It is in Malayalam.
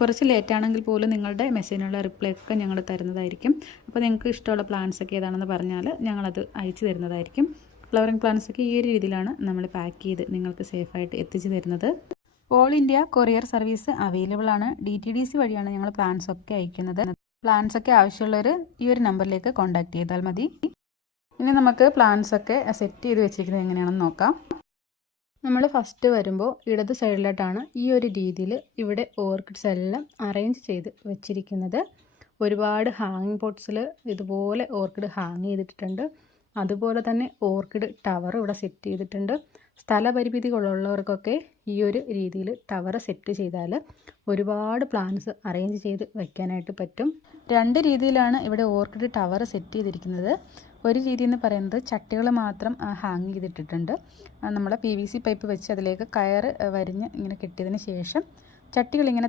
കുറച്ച് ലേറ്റ് ആണെങ്കിൽ പോലും നിങ്ങളുടെ മെസ്സേജിനുള്ള റിപ്ലൈ ഒക്കെ ഞങ്ങൾ തരുന്നതായിരിക്കും. അപ്പോൾ നിങ്ങൾക്ക് ഇഷ്ടമുള്ള പ്ലാന്റ്സ് ഒക്കെ ഏതാണെന്ന് പറഞ്ഞാൽ ഞങ്ങളത് അയച്ചു തരുന്നതായിരിക്കും. ഫ്ലവറിങ് പ്ലാന്റ്സ് ഒക്കെ ഈ ഒരു രീതിയിലാണ് നമ്മൾ പാക്ക് ചെയ്ത് നിങ്ങൾക്ക് സേഫായിട്ട് എത്തിച്ചു തരുന്നത്. All India courier service available ആണ്. DTDC വഴിയാണ് ഞങ്ങൾ പ്ലാന്റ്സ് ഒക്കെ അയക്കുന്നത്. പ്ലാന്റ്സ് ഒക്കെ ആവശ്യമുള്ളവർ ഈ ഒരു നമ്പറിലേക്ക് കോൺടാക്ട് ചെയ്താൽ മതി. ഇനി നമുക്ക് പ്ലാന്റ്സ് ഒക്കെ സെറ്റ് ചെയ്ത് വെച്ചിരിക്കുന്നത് എങ്ങനെയാണെന്ന് നോക്കാം. നമ്മൾ ഫസ്റ്റ് വരുമ്പോൾ ഇടത് സൈഡിലായിട്ടാണ് ഈ ഒരു രീതിയിൽ ഇവിടെ ഓർക്കിഡ്സ് എല്ലാം അറേഞ്ച് ചെയ്ത് വെച്ചിരിക്കുന്നത്. ഒരുപാട് ഹാങ്ങിങ് പോട്ട്സിൽ ഇതുപോലെ ഓർക്കിഡ് ഹാങ് ചെയ്തിട്ടുണ്ട്. അതുപോലെ തന്നെ ഓർക്കിഡ് ടവർ ഇവിടെ സെറ്റ് ചെയ്തിട്ടുണ്ട്. സ്ഥലപരിമിതികളുള്ളവർക്കൊക്കെ ഈ ഒരു രീതിയിൽ ടവർ സെറ്റ് ചെയ്താൽ ഒരുപാട് പ്ലാന്റ്സ് അറേഞ്ച് ചെയ്ത് വയ്ക്കാനായിട്ട് പറ്റും. രണ്ട് രീതിയിലാണ് ഇവിടെ ഓർക്കിഡ് ടവർ സെറ്റ് ചെയ്തിരിക്കുന്നത്. ഒരു രീതി എന്ന് പറയുന്നത് ചട്ടികൾ മാത്രം ഹാങ് ചെയ്തിട്ടിട്ടുണ്ട്. നമ്മൾ PVC പൈപ്പ് വെച്ച് അതിലേക്ക് കയറ് വരിഞ്ഞ് ഇങ്ങനെ കെട്ടിയതിന് ശേഷം ചട്ടികൾ ഇങ്ങനെ